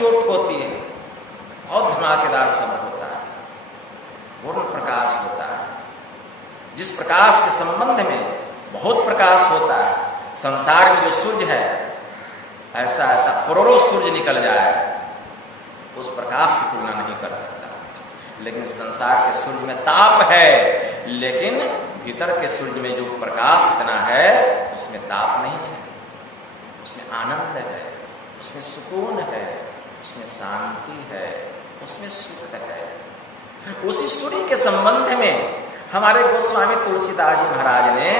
चोट होती है, बहुत धमाकेदार शब्द होता है, पूर्ण प्रकाश होता है। जिस प्रकाश के संबंध में बहुत प्रकाश होता है, संसार में जो सूर्य है ऐसा ऐसा करोड़ों सूर्य निकल जाए उस प्रकाश की तुलना नहीं कर सकता। लेकिन संसार के सूर्य में ताप है, लेकिन भीतर के सूर्य में जो प्रकाश इतना है उसमें ताप नहीं है, उसमें आनंद है, उसमें सुकून है, उसमें शांति है, उसमें सुख है। उसी सूर्य के संबंध में हमारे गोस्वामी तुलसीदास जी महाराज ने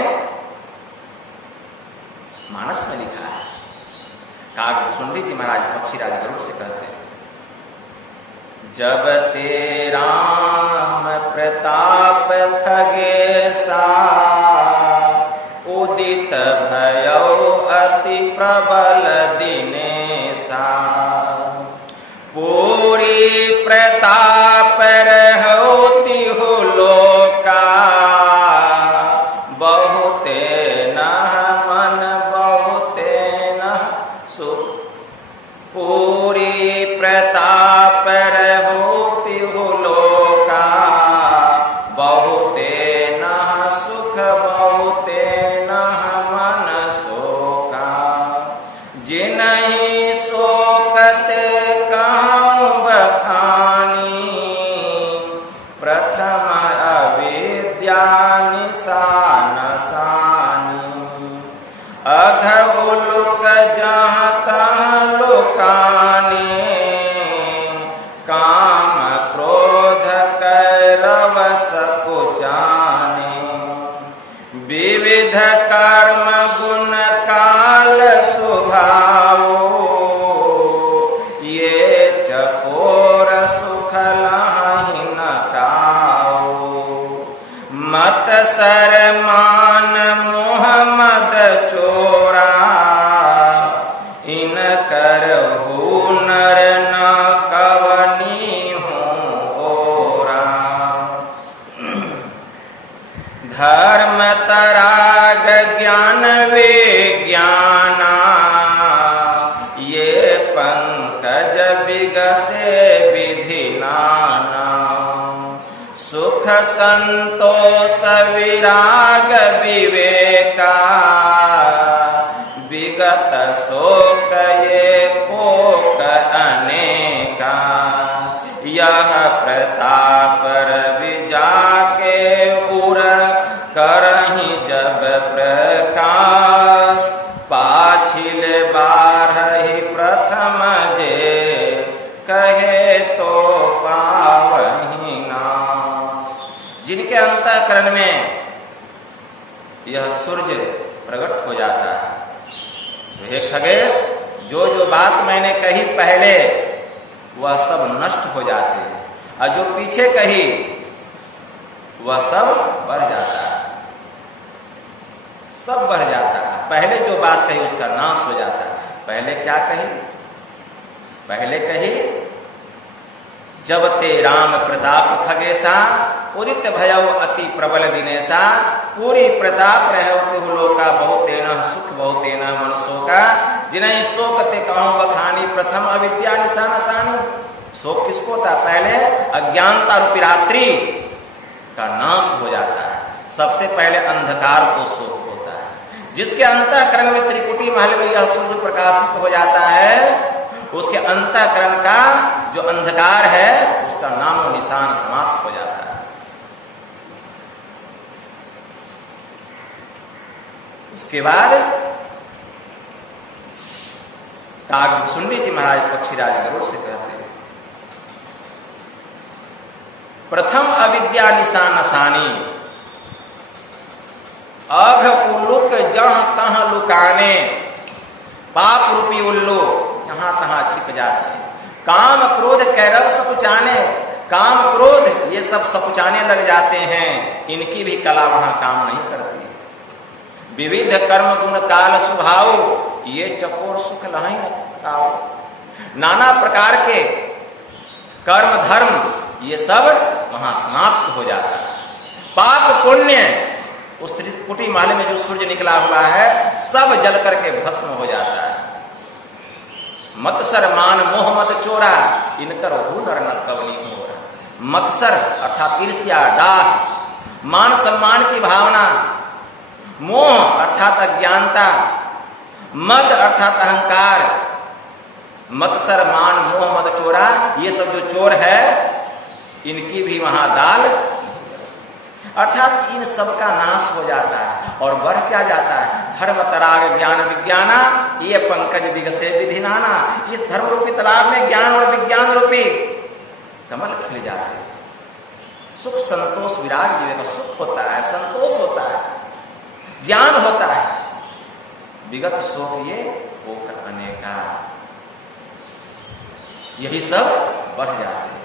मानस में लिखा है। काकभूषुंडी जी महाराज पक्षीराज गरुड़ से कहते हैं, जब ते राम प्रताप खगेसा उदित भयौ अति प्रबल दिनेसा पूरी प्रताप रहोति हो लोका बहुते नह मन बहुते नह सुख पूरी प्रताप रहोति हो लोका बहुते नह सुख बहुते नह मन शोका जिनहि शोकत कहूँ बखानी प्रथम अविद्या निशान सानी अघउलुक जहाँ तहाँ लोकाने काम क्रोध कैरवस पुचाने विविध कर्म गुण काल स्वभावो ये चकोर सुख लाहि न काओ मत सरमान मोह मद चोरा इन करहु नर न कवनी हूँ ओरा धर्म तराग ज्ञान विज्ञाना ये पंकज बिगसे विधि नाना सुख संतोष विराग विवेका विगत शोक ये कोक अनेका यह प्रताप रवि जाके उर करहि जब प्रकाश पाछिल बारहि प्रथम जे कहे तो पावहि नाश। जिनके अंतःकरण में यह सूर्य प्रकट हो जाता है, हे खगेश, जो जो बात मैंने कही पहले वह सब नष्ट हो जाते हैं, और जो पीछे कही वह सब बढ़ जाता है, सब बढ़ जाता है। पहले जो बात कही उसका नाश हो जाता है। पहले क्या कही? पहले कही जब ते राम प्रताप खगेसा उदित भयौ अति प्रबल दिनेसा पूरी प्रताप रहो लोका बहुते न सुख बहुते न मन शोका जिन्हें शोक ते कहूँ बखानी प्रथम अविद्या निशान सानी। शोक किसको होता? पहले अज्ञानता रूपी रात्रि का नाश हो जाता है। सबसे पहले अंधकार को शोक होता है। जिसके अंतःकरण में त्रिकुटी महल में यह सूर्य प्रकाशित हो जाता है, उसके अंतःकरण का जो अंधकार है उसका नामो निशान समाप्त हो जाता है। उसके बाद काकभूषुंडी जी महाराज पक्षीराज गरुड़ से कहते हैं, प्रथम अविद्या निशान सानी अघ उल्लुक जहाँ तहाँ लुकाने पाप रूपी उल्लू जहां तहां छिप जाते हैं। काम क्रोध कैरव सपुचाने, काम क्रोध ये सब सपुचाने लग जाते हैं, इनकी भी कला वहां काम नहीं करती। विविध कर्म गुण काल स्वभाव ये चकोर सुख लहाई न काओ। नाना प्रकार के कर्म धर्म ये सब वहां समाप्त हो जाता है। पाप पुण्य उस त्रिकुटी माले में जो सूर्य निकला हुआ है सब जल करके भस्म हो जाता है। मत्सर मान मोह मद चोरा, इनकर हो नर न कवनी हो। मत्सर अर्थात ईर्ष्या, डाह, मान सम्मान की भावना, मोह अर्थात अज्ञानता, मद अर्थात अहंकार। मत्सर मान मोह मद चोरा, ये सब जो चोर है इनकी भी वहां दाल, अर्थात इन सब का नाश हो जाता है। और बढ़ क्या जाता है? धर्म तराग ज्ञान विज्ञाना, ये पंकज विगसे विधि नाना। इस धर्म रूपी तालाब में ज्ञान और विज्ञान रूपी कमल खिल जाते हैं। सुख संतोष विराग विवेक, सुख होता है, संतोष होता है, ज्ञान होता है, विगत शोक ये होकर अनेका, यही सब बढ़ जाते हैं।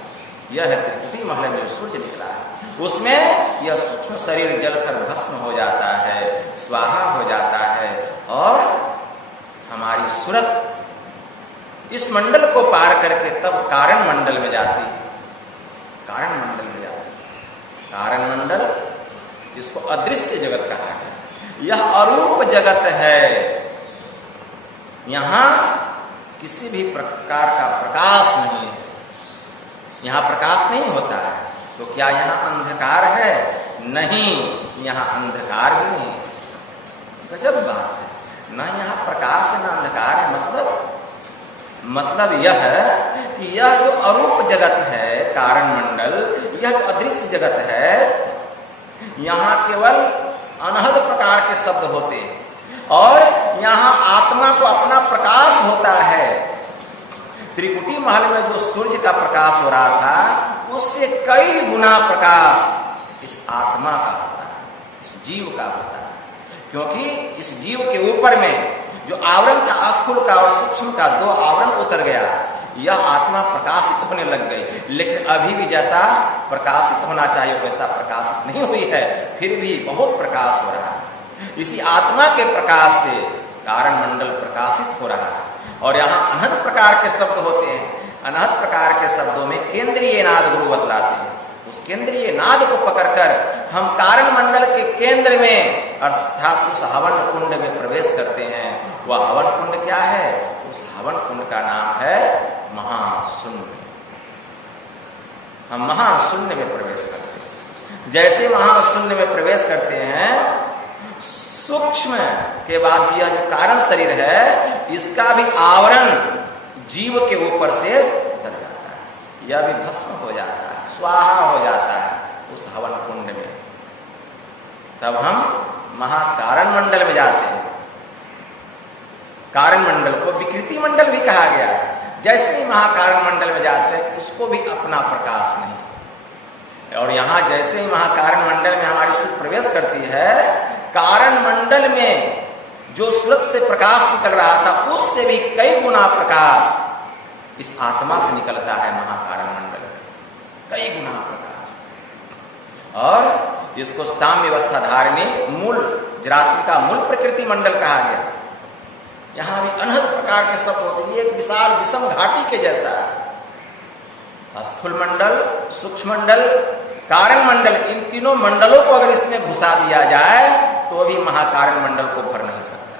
यह है त्रिकुटी महल में सूर्य निकला है, उसमें यह सूक्ष्म शरीर जलकर भस्म हो जाता है, स्वाहा हो जाता है, और हमारी सूरत इस मंडल को पार करके तब कारण मंडल में जाती है। कारण मंडल में जाती है। कारण मंडल, इसको अदृश्य जगत कहा है। यह अरूप जगत है, यहां किसी भी प्रकार का प्रकाश नहीं है, यहां प्रकाश नहीं होता है। तो क्या यहां अंधकार है? नहीं, यहां अंधकार भी नहीं। गजब बात है, ना यहां प्रकाश है ना अंधकार है। मतलब यह है कि यह जो अरूप जगत है कारण मंडल, यह जो अदृश्य जगत है, यहां केवल अनहद प्रकार के शब्द होते हैं, और यहां आत्मा को अपना प्रकाश होता है। त्रिकुटी महल में जो सूर्य का प्रकाश हो रहा था, उससे कई गुना प्रकाश इस आत्मा का होता है, इस जीव का होता है। क्योंकि इस जीव के ऊपर में जो आवरण था स्थूल का और सूक्ष्म का, दो आवरण उतर गया, यह आत्मा प्रकाशित होने लग गई। लेकिन अभी भी जैसा प्रकाशित होना चाहिए वैसा प्रकाशित नहीं हुई है, फिर भी बहुत प्रकाश हो रहा है। इसी आत्मा के प्रकाश से कारण मंडल प्रकाशित हो रहा है। और यहाँ अनहद प्रकार के शब्द होते हैं, अनहद प्रकार के शब्दों में केंद्रीय नाद गुरु बतलाते हैं। उस केंद्रीय नाद को पकड़कर हम कारण मंडल के केंद्र में अर्थात उस हवन कुंड में प्रवेश करते हैं। वह हवन कुंड क्या है? उस हवन कुंड का नाम है महाशून्य। हम महाशून्य में प्रवेश करते हैं। जैसे महाशून्य में प्रवेश करते हैं, सूक्ष्म के बाद यह जो कारण शरीर है, इसका भी आवरण जीव के ऊपर से उतर जाता है, यह भी भस्म हो जाता है, स्वाहा हो जाता है उस हवन कुंड में। तब हम महाकारण मंडल में जाते हैं। कारण मंडल को विकृति मंडल भी कहा गया है। जैसे ही महाकारण मंडल में जाते हैं, उसको भी अपना प्रकाश नहीं। और यहां जैसे ही महाकारण मंडल में हमारी सूरत प्रवेश करती है, कारण मंडल में जो सूरत से प्रकाश निकल रहा था, उससे भी कई गुना प्रकाश इस आत्मा से निकलता है महाकारण मंडल में, कई गुना प्रकाश। और इसको साम्य अवस्था धारिणी मूल जरात्मिका मूल प्रकृति मंडल कहा गया। यहां भी अनहद प्रकार के शब्द होते हैं। ये एक विशाल विषम घाटी के जैसा है। स्थूल मंडल, सूक्ष्म मंडल, कारण मंडल, इन तीनों मंडलों को अगर इसमें घुसा दिया जाए तो भी महाकारण मंडल को भर नहीं सकता।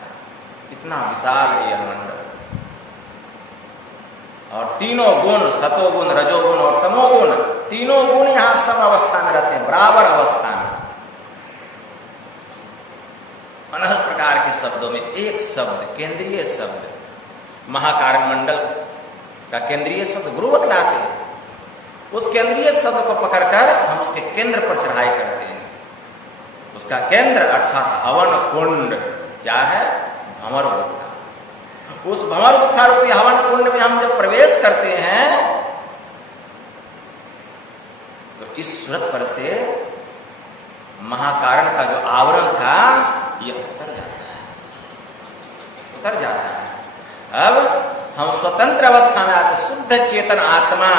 इतना विशाल है यह मंडल। और तीनों गुण, सतोगुण, रजोगुण और तमोगुण, तीनों गुण यहां सम अवस्था में रहते हैं, बराबर अवस्था में। अनहद प्रकार के शब्दों में एक शब्द, केंद्रीय शब्द, महाकारण मंडल का केंद्रीय शब्द गुरु बतलाते हैं। उस केंद्रीय शब्द को पकड़कर हम उसके केंद्र पर चढ़ाई करते हैं। उसका केंद्र अर्थात हवन कुंड क्या है? भंवर गुफा। उस भंवर गुफा रूपी हवन कुंड में हम जब प्रवेश करते हैं, तो इस सूरत पर से महाकारण का जो आवरण था, यह उतर जाता है, उतर जाता है। अब हम स्वतंत्र अवस्था में आते, शुद्ध चेतन आत्मा,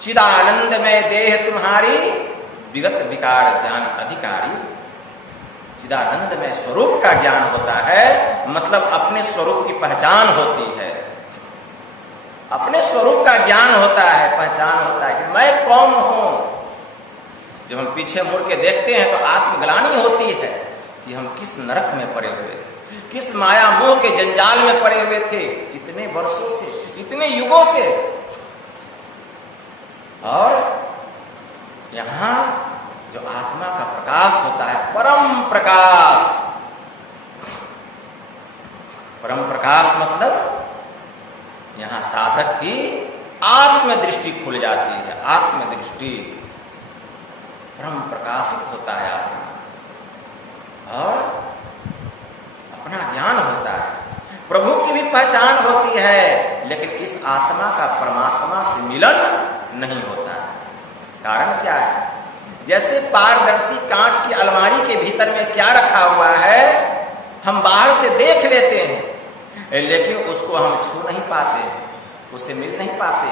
चिदानंद में देह तुम्हारी, विगत विकार जान अधिकारी। चिदानंद में स्वरूप का ज्ञान होता है, मतलब अपने स्वरूप की पहचान होती है, अपने स्वरूप का ज्ञान होता है, पहचान होता है कि मैं कौन हूं। जब हम पीछे मुड़ के देखते हैं तो आत्मग्लानि होती है कि हम किस नरक में पड़े हुए, किस माया मोह के जंजाल में पड़े हुए थे इतने वर्षों से, इतने युगों से। और यहां जो आत्मा का प्रकाश होता है, परम प्रकाश, परम प्रकाश मतलब यहां साधक की आत्मदृष्टि खुल जाती है। आत्मदृष्टि, परम प्रकाशित होता है आत्मा और अपना ज्ञान होता है। प्रभु की भी पहचान होती है, लेकिन इस आत्मा का परमात्मा से मिलन नहीं होता है। कारण क्या है? जैसे पारदर्शी कांच की अलमारी के भीतर में क्या रखा हुआ है हम बाहर से देख लेते हैं, लेकिन उसको हम छू नहीं पाते, उससे मिल नहीं पाते।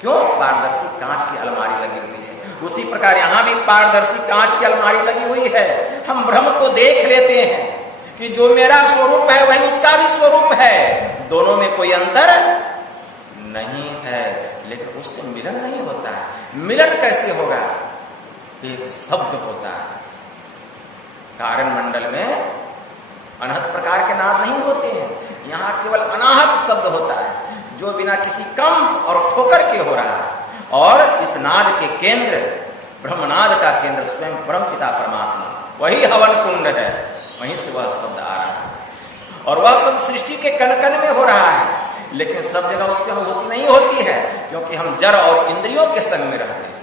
क्यों? पारदर्शी कांच की अलमारी लगी हुई है। उसी प्रकार यहां भी पारदर्शी कांच की अलमारी लगी हुई है। हम ब्रह्म को देख लेते हैं कि जो मेरा स्वरूप है वही उसका भी स्वरूप है, दोनों में कोई अंतर नहीं है, लेकिन उससे मिलन नहीं होता है। मिलन कैसे होगा? एक शब्द होता है। कारण मंडल में अनहत प्रकार के नाद नहीं होते हैं, यहां केवल अनाहत शब्द होता है जो बिना किसी कंप और ठोकर के हो रहा है। और इस नाद के केंद्र, ब्रह्मनाद का केंद्र स्वयं परम पिता परमात्मा, वही हवन कुंड है, वहीं से वह शब्द आ रहा है। और वह सब सृष्टि के कण कण में हो रहा है, लेकिन सब जगह उसकी अनुभूति नहीं होती है, क्योंकि हम जड़ और इंद्रियों के संग में रहते हैं।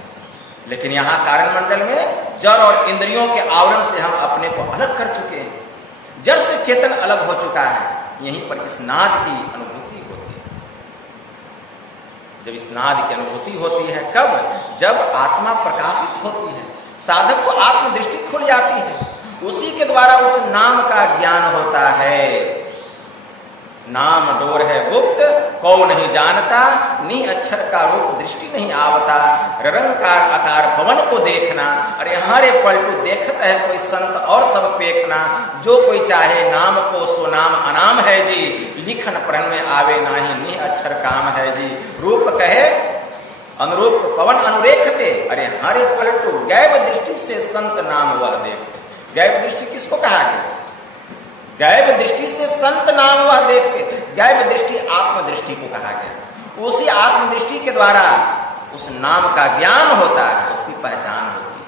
लेकिन यहाँ कारण मंडल में जड़ और इंद्रियों के आवरण से हम अपने को अलग कर चुके हैं, जड़ से चेतन अलग हो चुका है। यहीं पर इस नाद की अनुभूति होती है। जब इस नाद की अनुभूति होती है, कब? जब आत्मा प्रकाशित होती है, साधक को आत्मदृष्टि खुल जाती है, उसी के द्वारा उस नाम का ज्ञान होता है। नाम डोर है गुप्त, कौ नहीं जानता, नी अक्षर का रूप दृष्टि नहीं आवता, रंकार आकार पवन को देखना। अरे हारे पलटू देखता है कोई संत और सब पेखना, जो कोई चाहे नाम को सो नाम अनाम है जी, लिखन प्रण में आवे नाही, नी अक्षर काम है जी। रूप कहे अनुरूप पवन अनुरेखते, अरे हारे पलटू गैव दृष्टि से संत नाम वह देखते। गैव दृष्टि किसको कहा गया? गैव दृष्टि से संत नाम वह देखते। गैव दृष्टि आत्मदृष्टि को कहा गया। उसी आत्मदृष्टि के द्वारा उस नाम का ज्ञान होता है, उसकी पहचान होती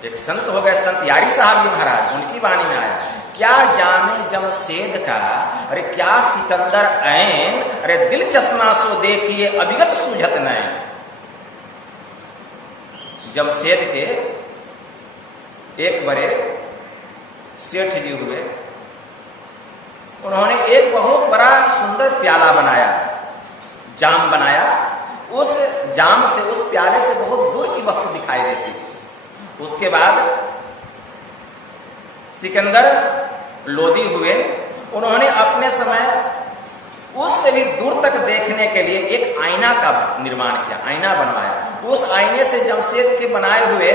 है। एक संत हो गए, संत यारी साहब जी महाराज, उनकी वाणी में आया, क्या जामे जमशेद का, अरे क्या सिकंदर ऐन, अरे दिल चश्मा सो देखिए अभिगत सूझत नैन। जमशेद के एक बड़े सेठ जी हुए, उन्होंने एक बहुत बड़ा सुंदर प्याला बनाया, जाम बनाया। उस जाम से, उस प्याले से बहुत दूर की वस्तु दिखाई देती थी। उसके बाद सिकंदर लोदी हुए, उन्होंने अपने समय उससे भी दूर तक देखने के लिए एक आईना का निर्माण किया, आईना बनवाया। उस आईने से जमशेद के बनाए हुए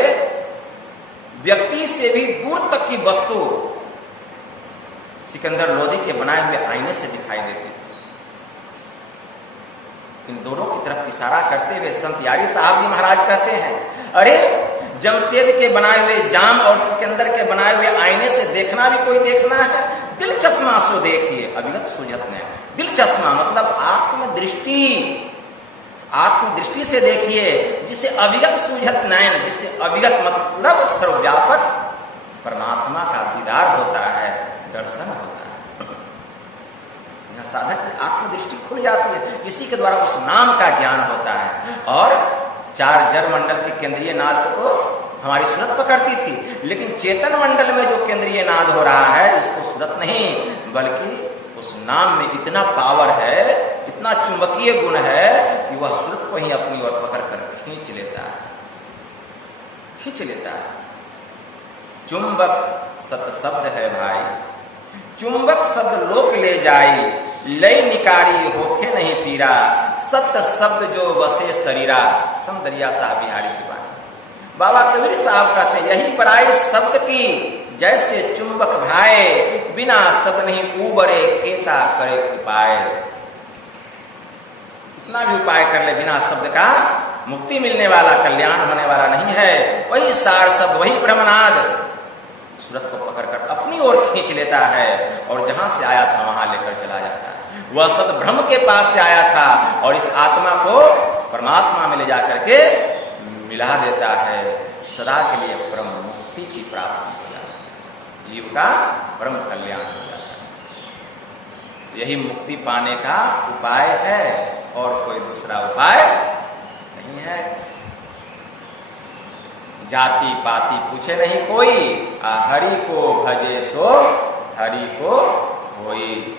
व्यक्ति से भी दूर तक की वस्तु सिकंदर लोदी के बनाए हुए आईने से दिखाई देती थी। इन दोनों की तरफ इशारा करते हुए संत यारी साहब जी महाराज कहते हैं, अरे जमशेद के बनाए हुए जाम और सिकंदर के बनाए हुए आईने से देखना भी कोई देखना है, दिल चश्मा सो देखिए अभिगत सूझत नैन। दिल चश्मा मतलब आत्मदृष्टि, आत्मदृष्टि से देखिए, जिससे अविगत सूझत नैन, जिससे अविगत मतलब सर्वव्यापक परमात्मा का दीदार होता है, दर्शन होता है। यहां साधक की आत्मदृष्टि खुल जाती है, इसी के द्वारा उस नाम का ज्ञान होता है। और चार जड़ मंडल के केंद्रीय नाद को तो हमारी सुरत पकड़ती थी, लेकिन चेतन मंडल में जो केंद्रीय नाद हो रहा है, इसको सुरत नहीं, बल्कि उस नाम में इतना पावर है, इतना चुंबकीय गुण है कि वह सुरत को ही अपनी ओर पकड़ कर खींच लेता है, खींच लेता है। चुंबक सत शब्द है भाई, चुंबक शब्द लोक ले जाई, लय निकारी होखे नहीं पीरा, सत्य शब्द जो बसे शरीरा। समदरिया साहब बिहारी की बात। बाबा कबीर साहब कहते हैं, यही बड़ाई शब्द की जैसे चुंबक भाए, बिना शब्द नहीं उबरे केता करे उपाय। कितना भी उपाय कर ले, बिना शब्द का मुक्ति मिलने वाला, कल्याण होने वाला नहीं है। वही सार शब्द, वही ब्रह्मनाद सुरत को पकड़ ओर खींच लेता है और जहां से आया था वहां लेकर चला जाता है। वह सद ब्रह्म के पास से आया था और इस आत्मा को परमात्मा में ले जाकर के मिला देता है। सदा के लिए परम मुक्ति की प्राप्ति हो जाती है, जीव का परम कल्याण हो जाता है। यही मुक्ति पाने का उपाय है और कोई दूसरा उपाय नहीं है। जाति पाति पूछे नहीं कोई, हरि को भजे सो हरि को होई।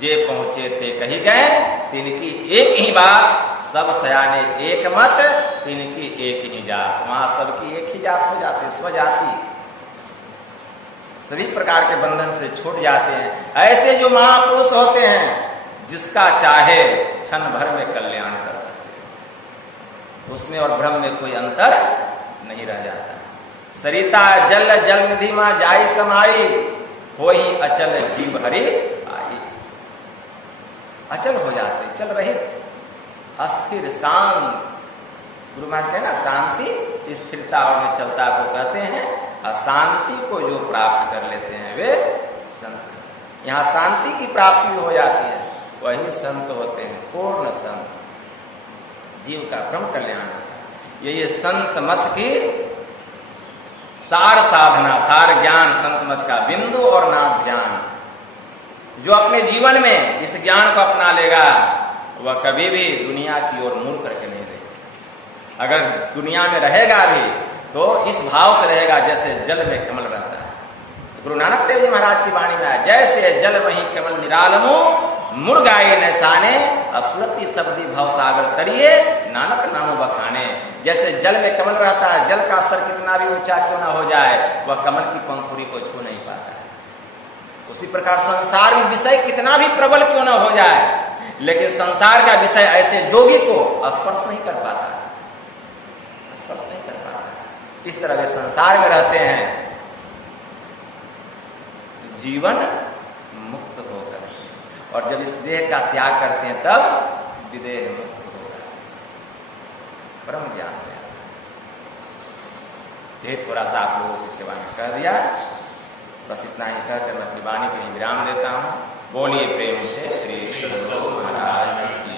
जे पहुंचे ते कही गए, तिनकी एक ही बात, सब सयाने एक मत, तिनकी एक ही जात। वहां सबकी एक ही जात हो जाते, स्वजाति, सभी प्रकार के बंधन से छूट जाते हैं। ऐसे जो महापुरुष होते हैं, जिसका चाहे क्षण भर में कल्याण कर सकते, उसमें और ब्रह्म में कोई अंतर नहीं रह जाता। सरिता जल जल निधि मां जाई समाई, हो ही अचल जीव हरि आई। अचल हो जाते, चल रहित, अस्थिर, शांत। गुरु महाराज कहते हैं ना, शांति स्थिरता और निश्चलता को कहते हैं, और शांति को जो प्राप्त कर लेते हैं वे संत। यहाँ शांति की प्राप्ति हो जाती है, वही संत होते हैं, पूर्ण संत, जीव का परम कल्याण होता है। ये संत मत की सार साधना, सार ज्ञान, संत मत का बिंदु और नाम ध्यान। जो अपने जीवन में इस ज्ञान को अपना लेगा, वह कभी भी दुनिया की ओर मुड़ करके नहीं रहेगा। अगर दुनिया में रहेगा भी तो इस भाव से रहेगा जैसे जल में कमल रहता है। गुरु नानक देव जी महाराज की वाणी में है, जैसे जल वही कमल निरालमो, मुड़ गाये नैसाने, असुरति शब्दी भव सागर तरिए, नानक नामो बखाने। जैसे जल में कमल रहता है, जल का स्तर कितना भी ऊंचा क्यों ना हो जाए, वह कमल की पंखुड़ी को छू नहीं पाता है। उसी प्रकार संसार में विषय कितना भी प्रबल क्यों ना हो जाए, लेकिन संसार का विषय ऐसे जोगी को स्पर्श नहीं कर पाता, स्पर्श नहीं कर पाता। इस तरह वे संसार में रहते हैं, जीवन मुक्त होकर, और जब इस देह का त्याग करते हैं तब विदेह मुक्त होगा, परम ज्ञान में। ये थोड़ा सा आप लोगों की सेवा में कह दिया, बस इतना ही कहकर मैं अपनी वाणी को विराम देता हूँ। बोलिए प्रेम से श्री सद्गुरु महाराज।